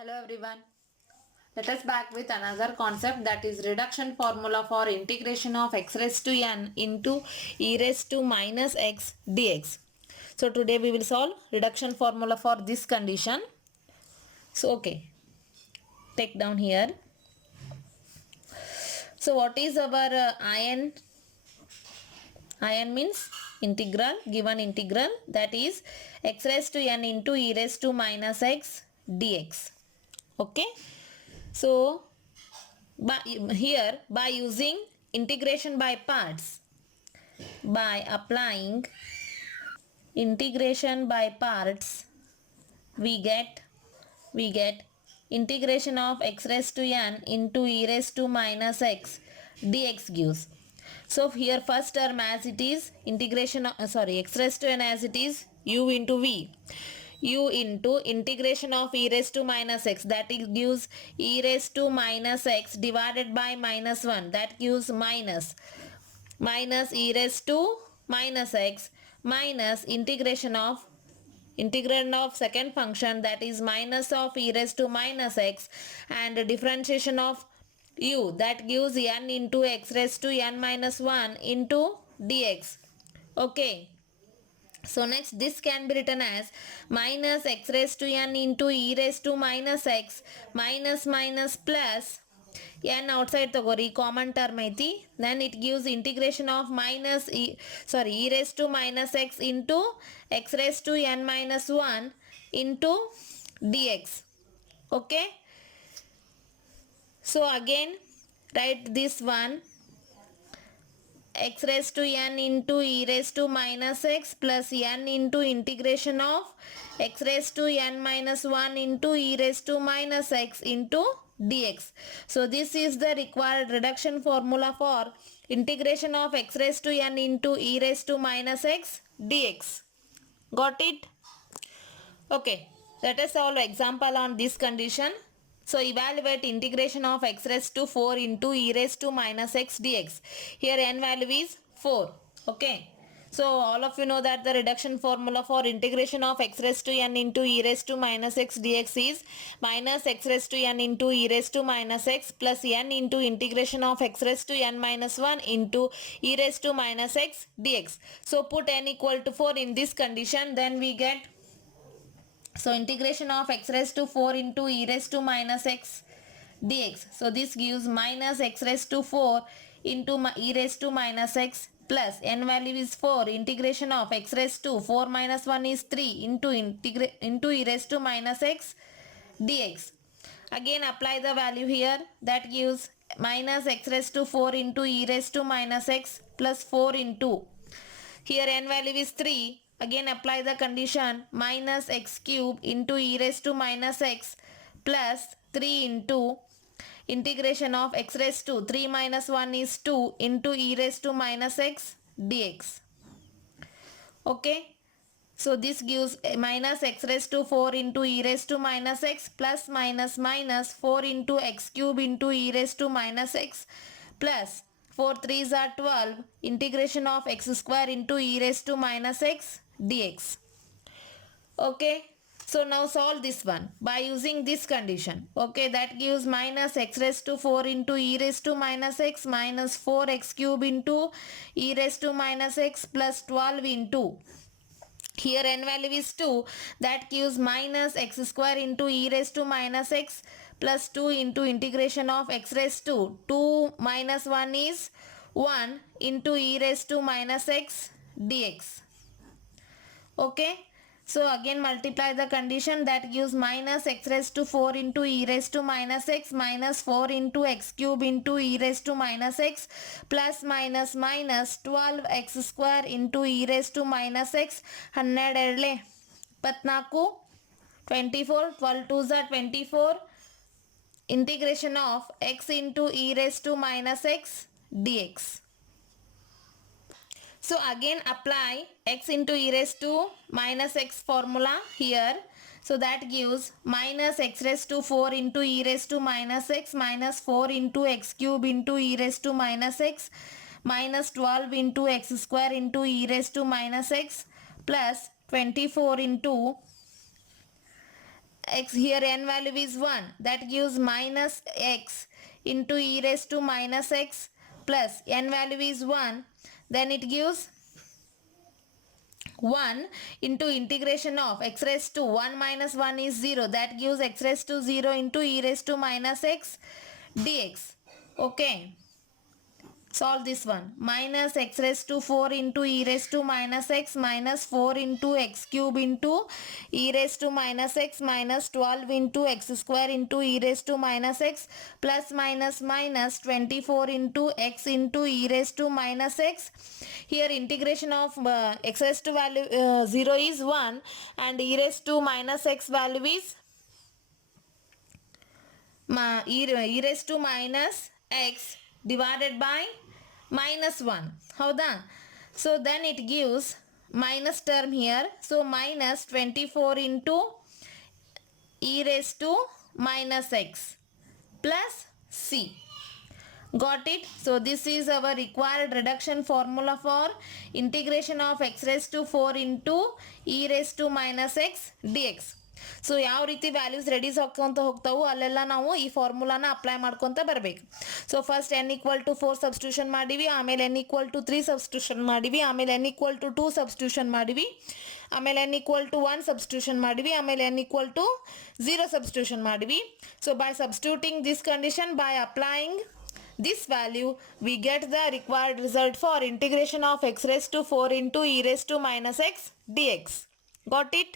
Hello everyone. Let us back with another concept, that is reduction formula for integration of x raised to n into e raised to minus x dx. So today we will solve reduction formula for this condition. So okay, take down here. So what is our IN? IN means integral, given integral, that is x raised to n into e raised to minus x dx. Okay. So by using integration by parts, by applying integration by parts, we get integration of x raised to n into e raised to minus x dx gives. So here first term as it is integration of x raised to n as it is u into v, u into integration of e raised to minus x, that is gives e raised to minus x divided by minus 1, that gives minus e raised to minus x minus integrand of second function, that is minus of e raised to minus x, and differentiation of u, that gives n into x raised to n minus 1 into dx. Okay. So next this can be written as minus x raised to n into e raised to minus x minus plus n outside tagori common term aiti, then it gives integration of e raised to minus x into x raised to n minus 1 into dx. Okay. So again write this one, x raised to n into e raised to minus x plus n into integration of x raised to n minus 1 into e raised to minus x into dx. So this is the required reduction formula for integration of x raised to n into e raised to minus x dx. Got it? Okay, let us solve example on this condition. So evaluate integration of x raised to 4 into e raised to minus x dx. Here n value is 4. Okay. So all of you know that the reduction formula for integration of x raised to n into e raised to minus x dx is minus x raised to n into e raised to minus x plus n into integration of x raised to n minus 1 into e raised to minus x dx. So put n equal to 4 in this condition, then we get, so integration of x raised to 4 into e raised to minus x dx. So this gives minus x raised to 4 into e raised to minus x plus n value is 4, integration of x raised to 4 minus 1 is 3 into e raised to minus x dx. Again apply the value here, that gives minus x raised to 4 into e raised to minus x plus 4 into, here n value is 3. Again apply the condition, minus x cube into e raised to minus x plus 3 into integration of x raised to 3 minus 1 is 2 into e raised to minus x dx. Okay. So this gives minus x raised to 4 into e raised to minus x plus minus 4 into x cube into e raised to minus x plus 4 3s are 12, integration of x square into e raised to minus x dx. Okay. So now solve this one by using this condition. Okay, that gives minus x raised to 4 into e raised to minus x minus 4x cube into e raised to minus x plus 12 into, here n value is 2, that gives minus x square into e raised to minus x plus 2 into integration of x raised to 2 minus 1 is 1 into e raised to minus x dx. Okay. So again multiply the condition, that gives minus x raised to 4 into e raised to minus x minus 4 into x cube into e raised to minus x plus minus 12 x square into e raised to minus x 12 24 12 2s are 24, integration of x into e raised to minus x dx. So again apply x into e raised to minus x formula here. So that gives minus x raised to 4 into e raised to minus x minus 4 into x cube into e raised to minus x minus 12 into x square into e raised to minus x plus 24 into x, here n value is 1, that gives minus x into e raised to minus x plus n value is 1, then it gives 1 into integration of x raised to 1 minus 1 is 0, that gives x raised to 0 into e raised to minus x dx. Okay, solve this one. Minus x raised to 4 into e raised to minus x minus 4 into x cube into e raised to minus x minus 12 into x square into e raised to minus x plus minus minus 24 into x into e raised to minus x. Here integration of x raised to value 0 is 1 and e raised to minus x value is e raised to minus x divided by minus 1. Howda? So then it gives minus term here. So minus 24 into e raised to minus x plus c. Got it? So this is our required reduction formula for integration of x raised to 4 into e raised to minus x dx. So ಯಾವ ರೀತಿ values ರೆಡೀಸ್ ಹಾಕ್ಕೊಂತ ಹೋಗ್ತಾವು ಅಲ್ಲೆಲ್ಲ ನಾವು ಈ ಫಾರ್ಮುಲಾನ apply ಮಾಡ್ಕೊತ ಬರಬೇಕು. So first n equal to 4 substitution ಮಾಡಿವಿ, ಆಮೇಲೆ n equal to 3 substitution ಮಾಡಿವಿ, ಆಮೇಲೆ n ಈಕ್ವಲ್ ಟು 2 ಸಬ್ಸ್ಟಿಟ್ಯೂಷನ್ ಮಾಡಿವಿ, ಆಮೇಲೆ n ಈಕ್ವಲ್ ಟು 1 ಸಬ್ಸ್ಟಿಟ್ಯೂಷನ್ ಮಾಡಿವಿ, ಆಮೇಲೆ n ಈಕ್ವಲ್ ಟು 0 ಸಬ್ಸ್ಟಿಟ್ಯೂಷನ್ ಮಾಡಿವಿ. So by substituting this condition, by applying this value, we get the required result for integration of x raised to 4 into e raised to minus x dx. Got it?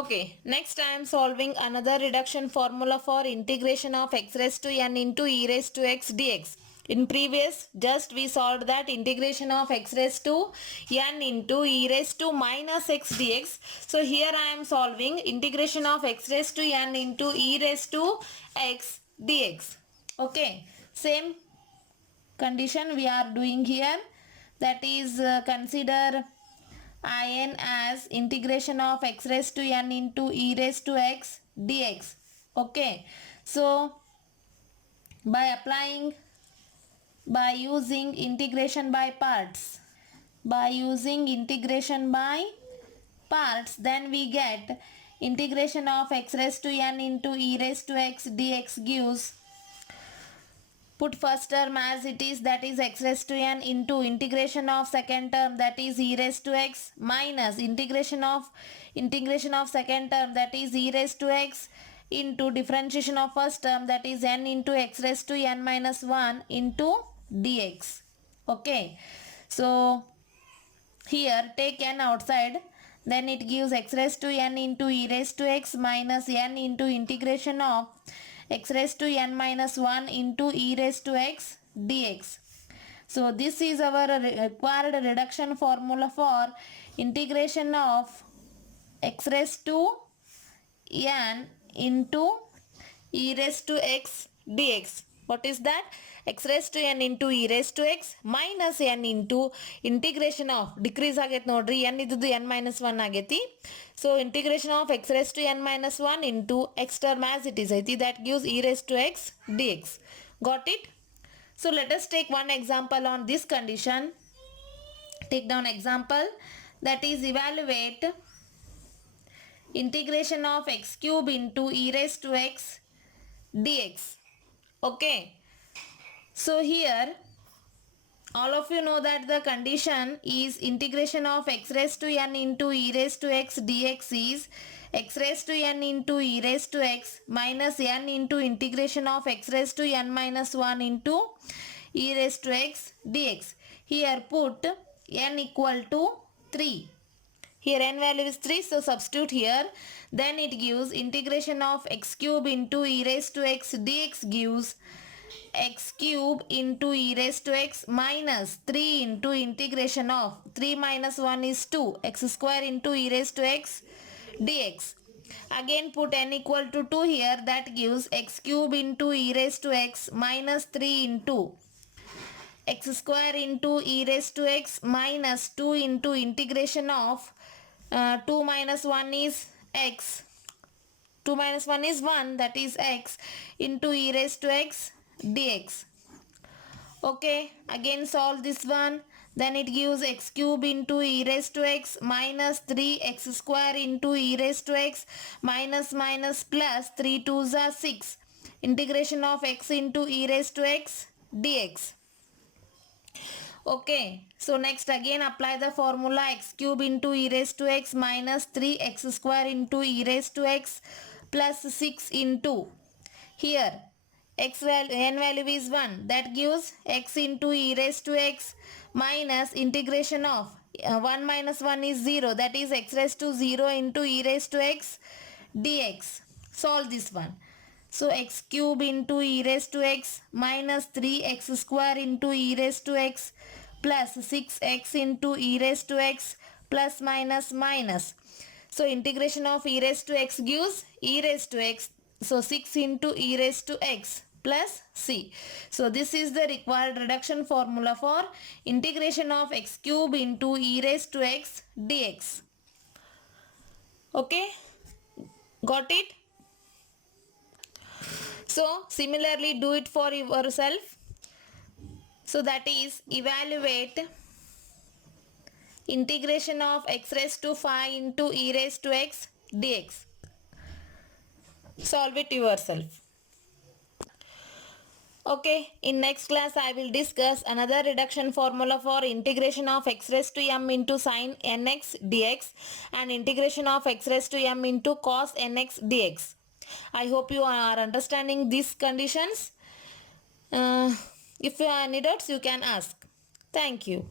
Okay, next I am solving another reduction formula for integration of x raised to n into e raised to x dx. In previous, just we solved that integration of x raised to n into e raised to minus x dx. So here I am solving integration of x raised to n into e raised to x dx. Okay, same condition we are doing here, that is consider in as integration of x raised to n into e raised to x dx. Okay, so by using integration by parts, then we get integration of x raised to n into e raised to x dx gives, put first term as it is, that is x raised to n into integration of second term, that is e raised to x, minus integration of second term, that is e raised to x, into differentiation of first term, that is n into x raised to n minus 1 into dx. Okay, so here take n outside, then it gives x raised to n into e raised to x minus n into integration of x raised to n minus 1 into e raised to x dx. So this is our required reduction formula for integration of x raised to n into e raised to x dx. What is that? x raised to n into e raised to x minus n into integration of, decrease ಆಗೈತೆ ನೋಡ್ರಿ, n ಇದ್ದು n minus 1 ಆಗೈತಿ. So integration of x raised to n minus 1 into x term as it is ಐತಿ, that gives e raised to x dx. Got it? So let us take one example on this condition. Take down example, that is evaluate integration of x cube into e raised to x dx. Okay, so here all of you know that the condition is integration of x raised to n into e raised to x dx is x raised to n into e raised to x minus n into integration of x raised to n minus 1 into e raised to x dx. Here put n equal to 3. Here n value is 3, so substitute here. Then it gives integration of x cube into e raised to x dx gives x cube into e raised to x minus 3 into integration of 3 minus 1 is 2 x square into e raised to x dx. Again put n equal to 2 here, that gives x cube into e raised to x minus 3 into x square into e raised to x minus 2 into integration of 2 minus 1 is x, 2 minus 1 is 1, that is x into e raised to x dx. Okay, again solve this one, then it gives x cube into e raised to x minus 3x square into e raised to x minus minus plus 3 2s are 6. Integration of x into e raised to x dx. Okay, so next again apply the formula x cube into e raised to x minus 3x square into e raised to x plus 6 into here x value n value is 1, that gives x into e raised to x minus integration of 1 minus 1 is 0, that is x raised to 0 into e raised to x dx. Solve this one. So x cube into e raised to x minus 3x square into e raised to x plus 6x into e raised to x plus minus minus. So integration of e raised to x gives e raised to x. So 6 into e raised to x plus c. So this is the required reduction formula for integration of x cube into e raised to x dx. Okay, got it? So similarly do it for yourself. So that is evaluate integration of x raised to 5 into e raised to x dx. Solve it yourself. Okay, in next class I will discuss another reduction formula for integration of x raised to m into sin nx dx and integration of x raised to m into cos nx dx. I hope you are understanding these conditions. If you are any doubts, you can ask. Thank you.